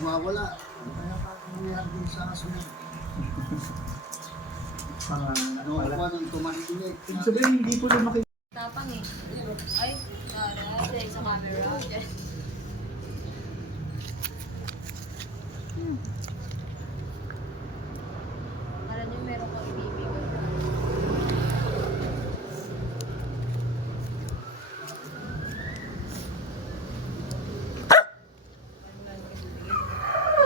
nawawala. Kaya nangyayari din sa kasunod. Ano ako nung tumakikinig. Ibig sabihin, hindi po lumaki. Tapang eh. Ay, nara, sa camera. Alam niyo, meron kang ibibigay.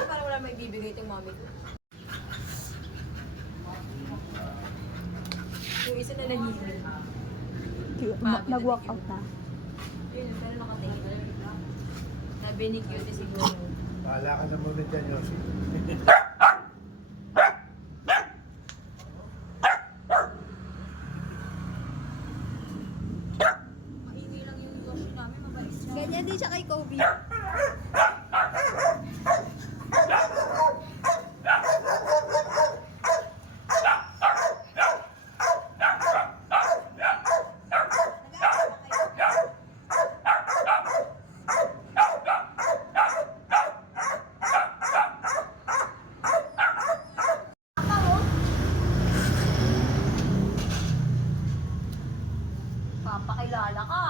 Para wala may ibibigay itong mami ko. Yung isa na nahihili. Nag-walk out na. Yun, pero nakatingin. Sabi ni Cute siguro. Bahala ka na muna dyan, Yoshi. Maingay lang yung Yoshi namin, mabait siya. Ganyan din siya kay Kobe. Papakilala ka.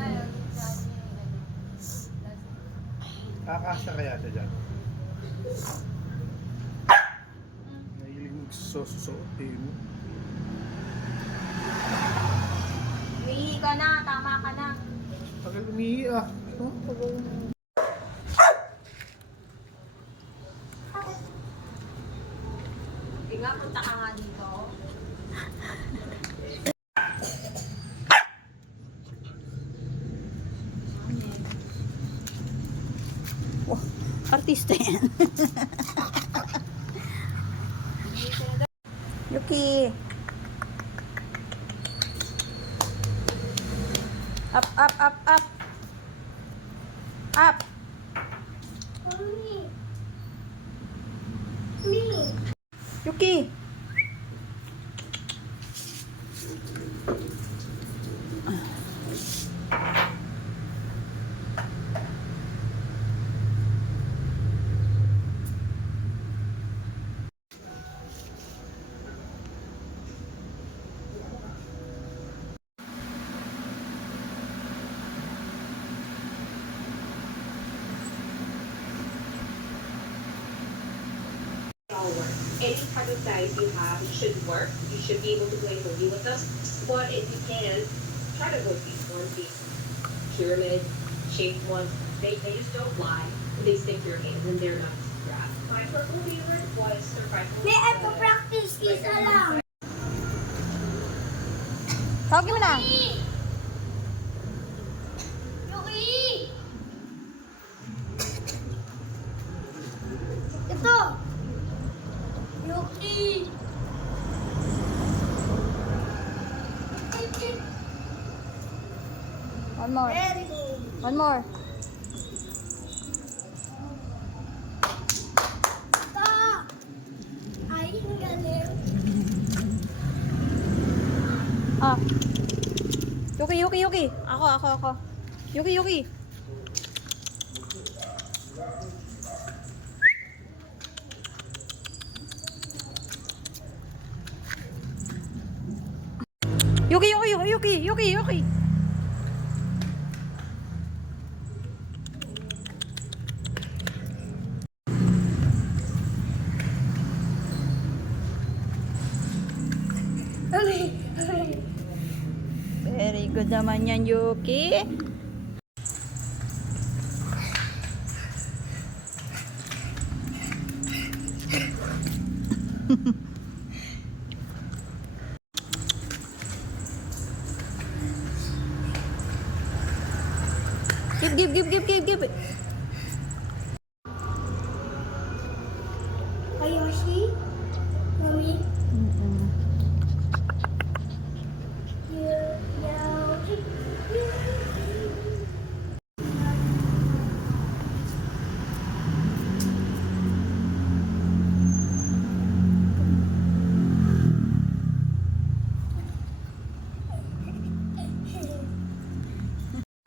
Ayun, Kakasya kaya siya dyan. Nahilig magsususuotin. umihi ka na, tama ka na. Tagal umihi ah. Hindi nga, punta ka nga dito. Artista yan. Yuki. Up, up, up, up. Up. Yuki. Any type of diet you have, it should work. You should be able to play movie with us. But if you can, try to go these ones, these pyramid shaped ones. They just don't fly. They stick to your hands and they're not grab. My purple favorite was surprisingly. May eto practice isa lang. Tawagin mo na. Yuki! Ito! Yuki! One more. Very good. One more. Ito! Ay, ang galing. Ah. Yuki, Yuki, Yuki. Ako. Yuki, Yuki. Yuki. Very good naman yan, Yuki. Give. Ayoshi? Mami?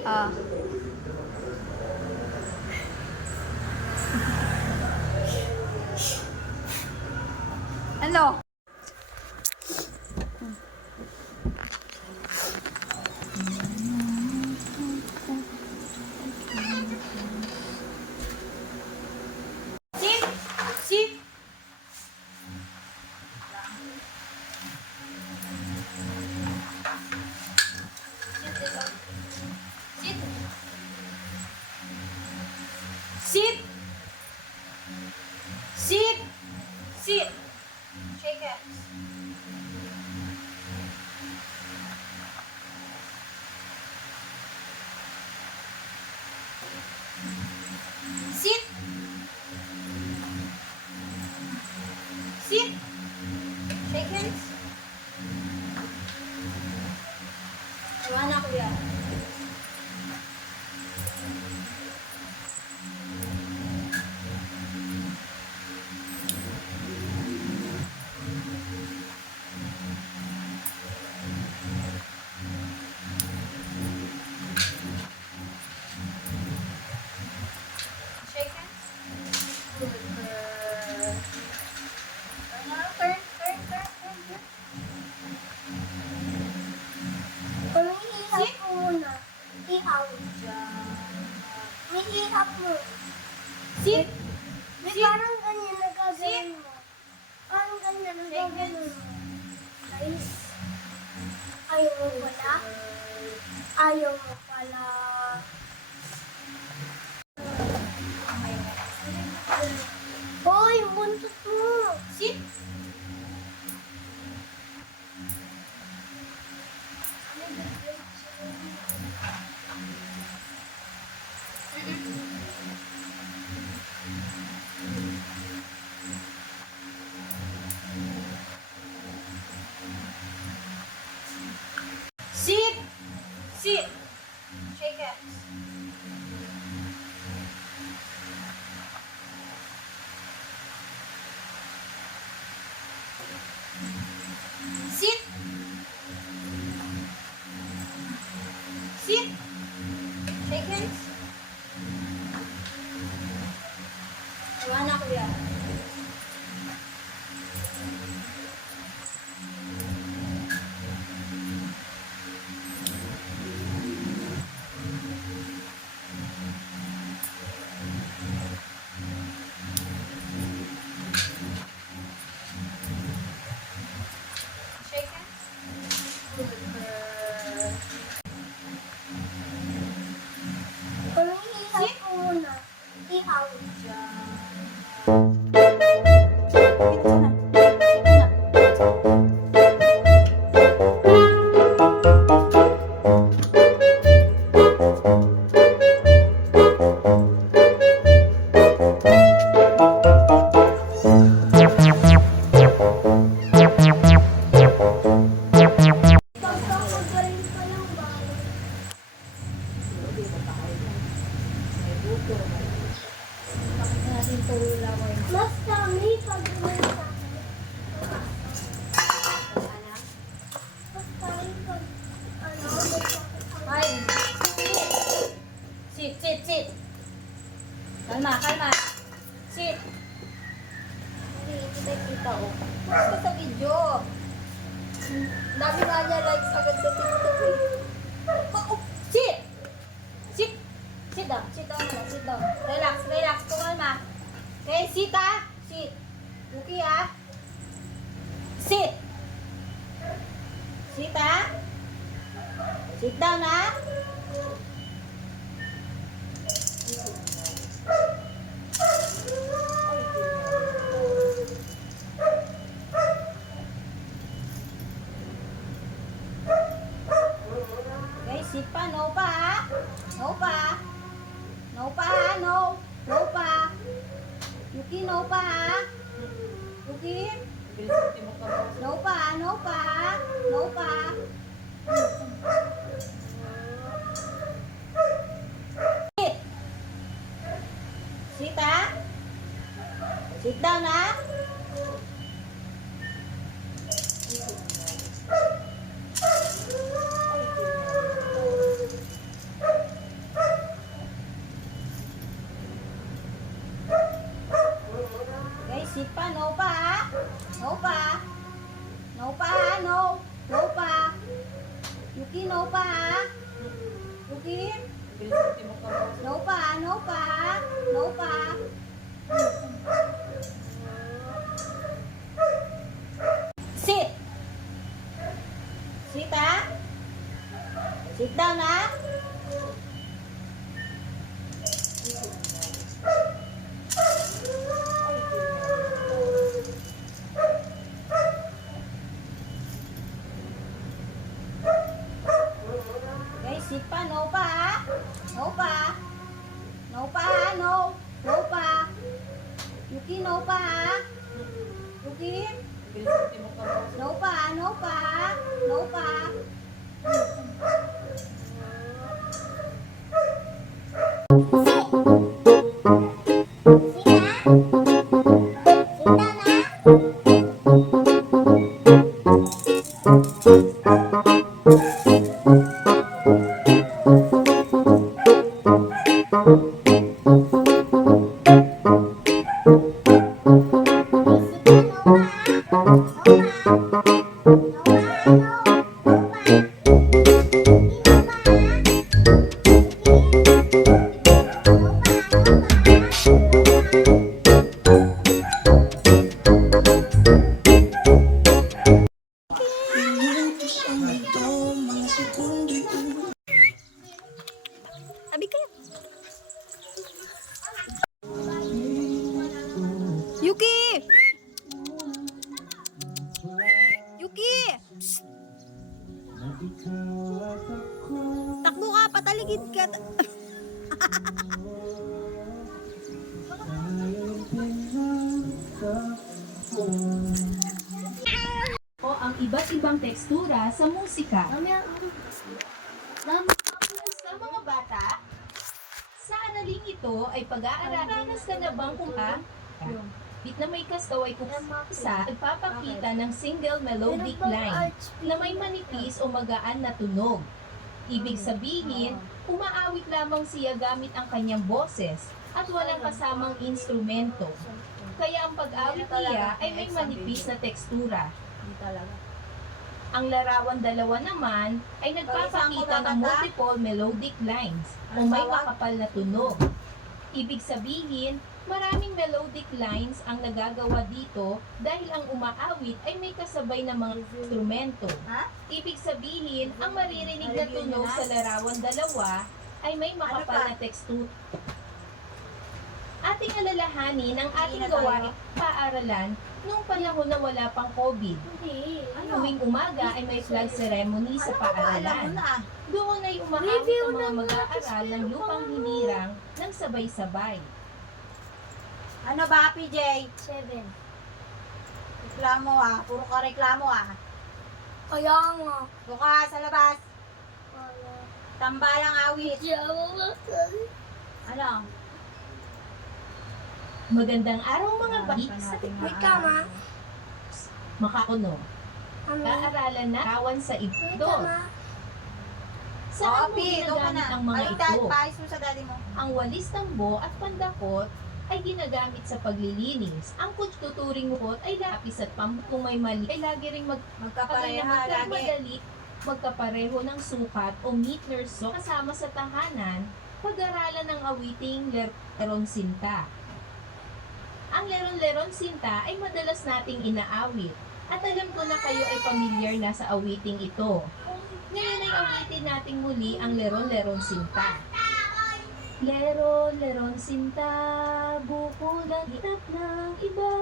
Ah. Ano? Sit! Sit! Sit! Sit! Sit! Sit! Shake hands. Sit! Sit! Shake hands. Tawa na, kuya. Shake hands. Good girl. Turn, turn, turn, turn, turn. Umihihap ko muna. Ihaw. Umihihap mo. Sit! May Sit! parang ganyan na gagawin mo. Parang ganyan na Shake gagawin hands. mo. Guys, ayaw mo pala. Ayaw mo pala. Hoy, buntot mo. Sit! Sit! Sit! Shake hands. Sit! Sit! Shake hands. Tawa na, kuya. Shake hands. Good girl. Umihihap ko muna. Ihaw. Dito na. Dito na. Pagkakagaling pa lang ba? Natin tulaway. Mas dami pag gawin sa akin. Mas dami pag Hi. Sit, sit, sit. Kalma, kalma. Sit. Hindi kita, oh. Post ka sa video. Dami nga niya likes agad sa TikTok, eh. Oh, sit! Sit! Sit down, sit down na, sit down. Relax, relax, kumalma. Okay, sit ah. Sit. Okay ah. Sit. Sit ah. Sit down ah. Okay, sit pa, no pa ah. No pa. No pa ah, no. No pa. Yuki, no pa ah. Yuki. No pa, no pa. No pa. Sit. Sit ah. Sit down ah. Yuki? No pa, no pa. No pa. Sit. Sit, ah. Sit down, ah. Okay, sit pa. No pa, ah. No pa. No pa, ah. No. No pa. Yuki, no pa, ah. Yuki? No pa, no pa. No pa. Abi kayo. Yuki! Yuki! Psst! Takbo ka, pataligid ka. O ang iba't ibang tekstura sa musika. Sa mga bata, sa araling ito ay pag-aaralan ka na bang kung bit na may kastaway kung sa nagpapakita ng single melodic line na may manipis o magaan na tunog. Ibig sabihin, umaawit lamang siya gamit ang kanyang boses at walang kasamang instrumento. Kaya ang pag-awit niya ay may manipis na tekstura. Ang larawan dalawa naman ay nagpapakita ng multiple melodic lines o may makapal na tunog. Ibig sabihin, maraming melodic lines ang nagagawa dito dahil ang umaawit ay may kasabay na mga instrumento. Ibig sabihin, ang maririnig na tunog sa larawan dalawa ay may makapal na tekstura. Ating alalahanin ang ating gawain paaralan noong panahon na wala pang COVID. Tuwing umaga ay may flag ceremony sa paaralan. Doon ay umaawit ang mga mag-aaral ng lupang hinirang ng sabay-sabay. Ano ba, PJ? 7. Reklamo, ah. Puro ka reklamo, ah. Kaya nga. Buka sa labas. Tambalang awit. Ano? Magandang araw mga baiks. Wait ka, ma. Makauno. Ano? Paaralan na kawan sa Wait ka, ito. ma. Saan mo Copy, doon ka ginagamit na. ang mga Ay, ito? paayos mo sa daddy mo. Ang walis tambo at pandakot ay ginagamit sa paglilinis. Ang tuturing mo ay lapis at pambo. Kung may mali, ay lagi ring Magkapareha, lagi. magkamadali, magkapareho ng sukat o meters so kasama sa tahanan, pag-aralan ng awiting leron sinta. Ang leron-leron sinta ay madalas nating inaawit at alam ko na kayo ay pamilyar na sa awiting ito. Ngayon ay awitin nating muli ang leron-leron sinta. Leron-leron sinta, buko na hitap ng iba.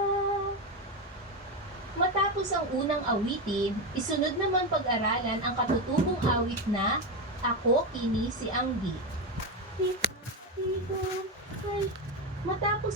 Matapos ang unang awitin, isunod naman pag-aralan ang katutubong awit na Ako Kini Si Anggi. Matapos